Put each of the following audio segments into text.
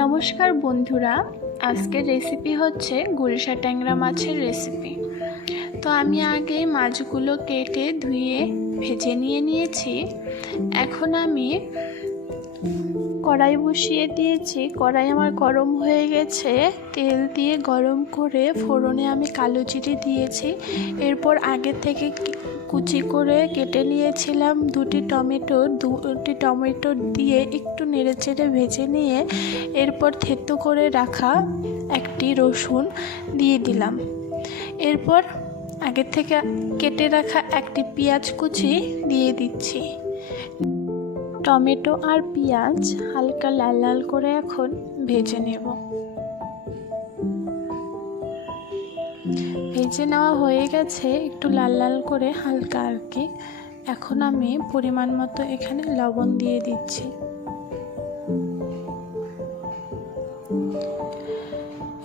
নমস্কার বন্ধুরা, আজকের রেসিপি হচ্ছে গুলশা ট্যাংরা মাছের রেসিপি। তো আমি আগে মাছগুলো কেটে ধুয়ে ভেজে নিয়েছি। এখন আমি কড়াই বসিয়ে দিয়েছি। কড়াই আমার গরম হয়ে গেছে। তেল দিয়ে গরম করে ফোড়নে আমি কালো জিরে দিয়েছি। এরপর আগে থেকে কুচি করে কেটে নিয়েছিলাম দুটি টমেটো দিয়ে একটু নেড়েচেড়ে ভেজে নিয়ে এরপর থেতো করে রাখা একটি রসুন দিয়ে দিলাম। এরপর আগে থেকে কেটে রাখা একটি পেঁয়াজ কুচি দিয়ে দিচ্ছি। টমেটো আর পেঁয়াজ হালকা লাল লাল করে এখন ভেজে নেব। ভেজে নেওয়া হয়ে গেছে একটু লাল লাল করে হালকা আর কি। এখন আমি পরিমাণ মতো এখানে লবণ দিয়ে দিচ্ছি।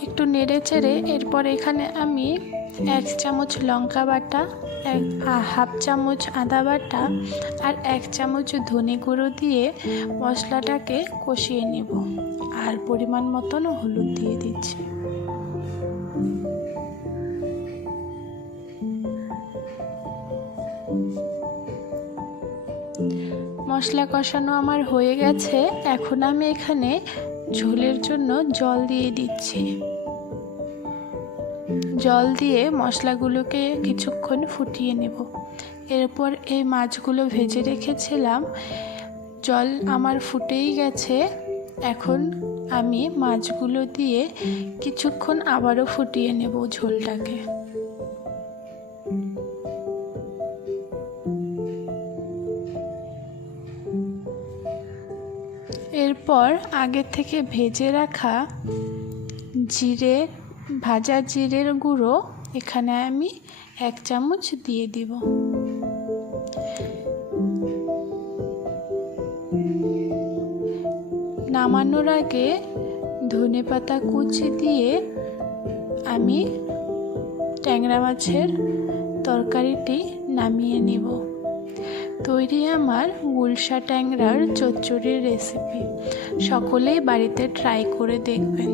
একটু নেড়ে চেড়ে এরপর এখানে আমি 1 চামচ লঙ্কা বাটা, হাফ চামচ আদা বাটা আর 1 চামচ ধনে গুঁড়ো দিয়ে মশলাটাকে কষিয়ে নেব। আর পরিমাণ মতন হলুদ দিয়ে দিচ্ছি। মশলা কষানো আমার হয়ে গেছে। এখন আমি এখানে ঝোলের জন্য জল দিয়ে দিচ্ছি। জল দিয়ে মশলাগুলোকে কিছুক্ষণ ফুটিয়ে নেব। এরপর এই মাছগুলো ভেজে রেখেছিলাম। জল আমার ফুটেই গেছে। এখন আমি মাছগুলো দিয়ে কিছুক্ষণ আবারও ফুটিয়ে নেব ঝোলটাকে। এরপর আগে থেকে ভেজে রাখা ভাজা জিরের গুঁড়ো এখানে আমি 1 চামচ দিয়ে দিব। নামানোর আগে ধনেপাতা কুচি দিয়ে আমি ট্যাংরা মাছের তরকারিটি নামিয়ে নিব। তৈরি আমার গুলশা ট্যাংরার চচ্চড়ির রেসিপি। সকলেই বাড়িতে ট্রাই করে দেখবেন।